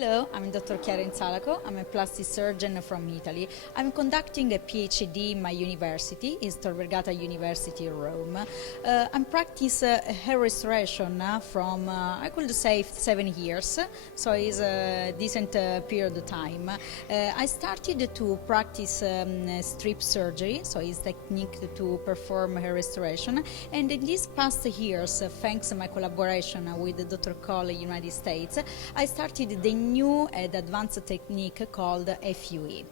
Hello, I'm Dr. Chiara Insalaco. I'm a plastic surgeon from Italy. I'm conducting a PhD in my university, is Tor Vergata University, Rome. I'm practice hair restoration from, I could say, 7 years, so it's a decent period of time. I started to practice strip surgery, so it's technique to perform hair restoration, and in these past years, thanks to my collaboration with Dr. Cole, United States, I started the new and advanced technique called FUE.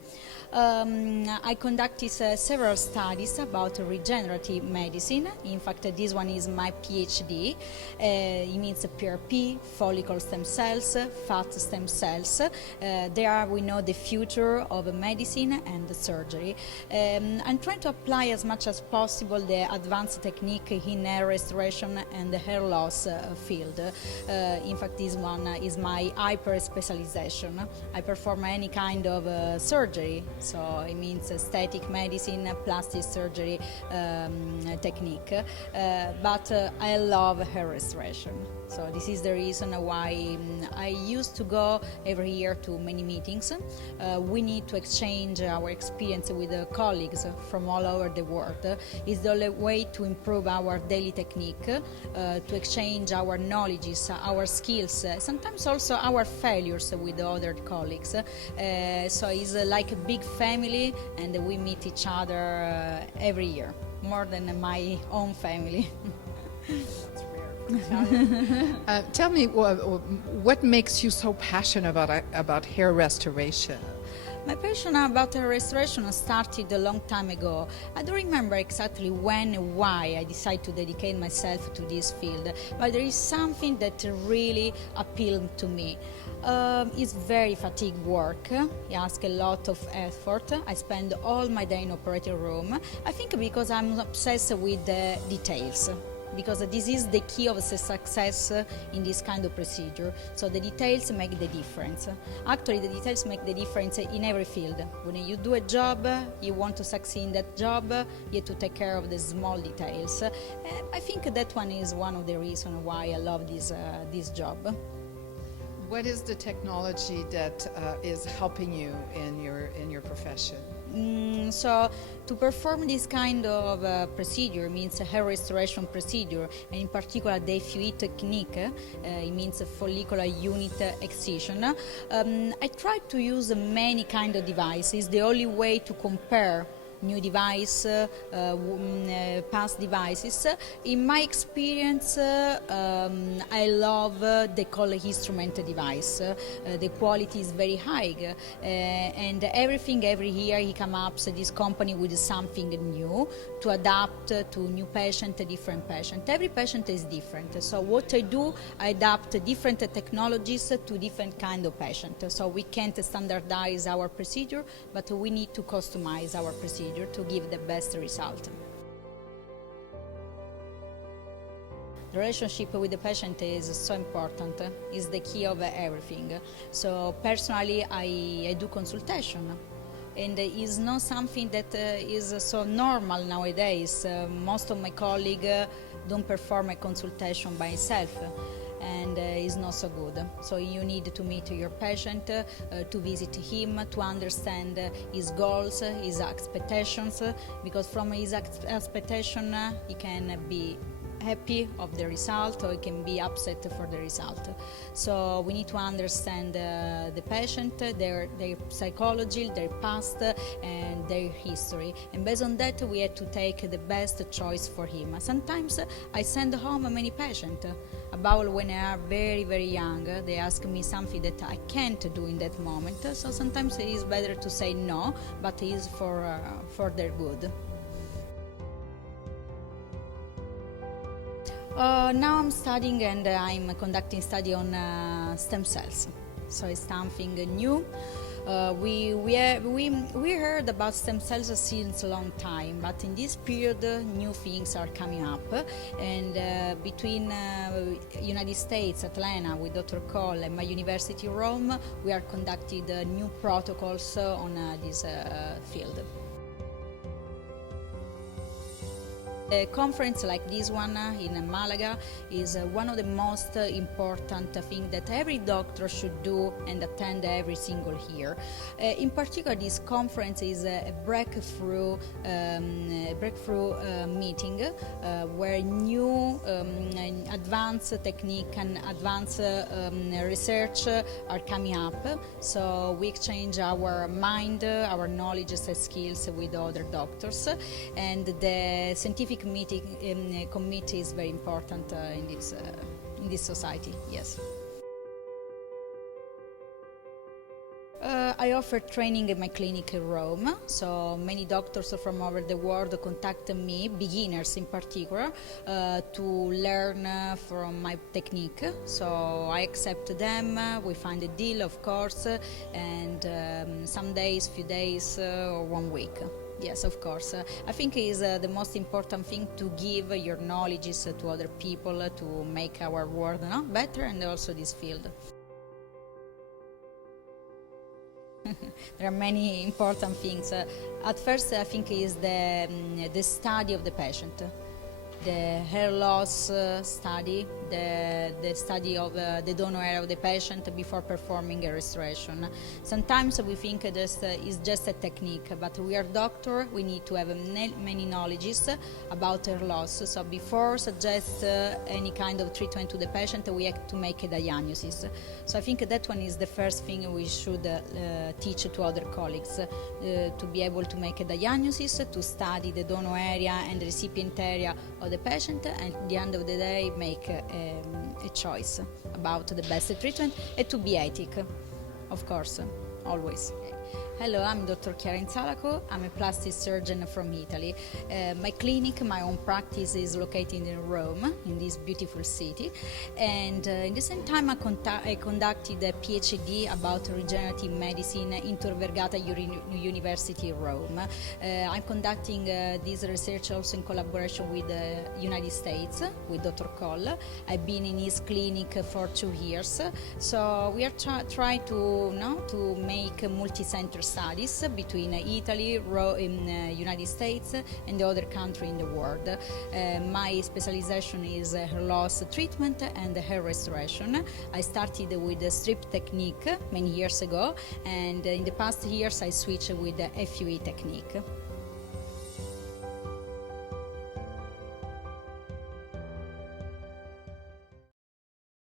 I conducted several studies about regenerative medicine. In fact, this one is my PhD. It means PRP, follicle stem cells, fat stem cells. They are, we know, the future of medicine and surgery. I'm trying to apply as much as possible the advanced technique in hair restoration and the hair loss field. In fact, this one is my hyper specialization. I perform any kind of surgery. So it means aesthetic medicine, plastic surgery technique, but I love hair restoration. So this is the reason why I used to go every year to many meetings. We need to exchange our experience with colleagues from all over the world. It's the only way to improve our daily technique, to exchange our knowledges, our skills, sometimes also our failures with other colleagues. So it's like a big family, and we meet each other every year, more than my own family. Tell me, what makes you so passionate about hair restoration? My passion about hair restoration started a long time ago. I don't remember exactly when and why I decided to dedicate myself to this field, but there is something that really appealed to me. It's very fatigue work. It asks a lot of effort. I spend all my day in operating room. I think because I'm obsessed with the details, because this is the key of success in this kind of procedure. So the details make the difference. Actually, the details make the difference in every field. When you do a job, you want to succeed in that job, you have to take care of the small details. I think that one is one of the reasons why I love this job. What is the technology that is helping you in your profession? So to perform this kind of procedure means a hair restoration procedure, and in particular the FUE technique, it means a follicular unit excision. I try to use many kind of devices. The only way to compare new device, past devices. In my experience, I love the Cole instrument device. The quality is very high, and every year he comes up, this company, with something new to adapt to new patient, different patient. Every patient is different. So what I do, I adapt different technologies to different kind of patient. So we can't standardize our procedure, but we need to customize our procedure to give the best result. The relationship with the patient is so important, is the key of everything. So personally, I do consultation, and it's not something that is so normal nowadays. Most of my colleagues don't perform a consultation by itself, and it's not so good. So you need to meet your patient, to visit him, to understand his goals, his expectations, because from his expectation he can be happy of the result, or it can be upset for the result. So we need to understand the patient, their psychology, their past, and their history. And based on that, we have to take the best choice for him. Sometimes I send home many patients about when they are very, very young. They ask me something that I can't do in that moment. So sometimes it is better to say no, but it is for their good. Now I'm studying, and I'm conducting study on stem cells. So it's something new. We heard about stem cells since a long time, but in this period new things are coming up, and between United States, Atlanta, with Dr. Cole, and my university, Rome, we are conducting new protocols on this field. A conference like this one in Malaga is one of the most important things that every doctor should do and attend every single year. In particular, this conference is a breakthrough meeting where new advanced technique and advanced research are coming up. So we exchange our mind, our knowledge and skills with other doctors, and the scientific meeting committee is very important in this society. Yes. I offer training in my clinic in Rome, so many doctors from over the world contact me, beginners in particular, to learn from my technique. So I accept them, we find a deal, of course, and some days, few days, or 1 week. Yes, of course. I think it is the most important thing to give your knowledges to other people to make our world better, and also this field. There are many important things. At first, I think is the study of the patient, the hair loss study, the study of the donor area of the patient before performing a restoration. Sometimes we think this is just a technique, but we are doctors, we need to have many knowledges about hair loss. So before suggest any kind of treatment to the patient, we have to make a diagnosis. So I think that one is the first thing we should teach to other colleagues, to be able to make a diagnosis, to study the donor area and the recipient area of the patient, and at the end of the day make a choice about the best treatment, and to be ethical, of course, always. Hello, I'm Dr. Chiara Insalaco. I'm a plastic surgeon from Italy. My clinic, my own practice is located in Rome, in this beautiful city. And in the same time, I conducted a PhD about regenerative medicine in Tor Vergata University, Rome. I'm conducting this research also in collaboration with the United States, with Dr. Coll. I've been in his clinic for 2 years. So we are trying to make multi-center studies between Italy, United States, and the other country in the world. My specialization is hair loss treatment and hair restoration. I started with the strip technique many years ago, and in the past years I switched with the FUE technique.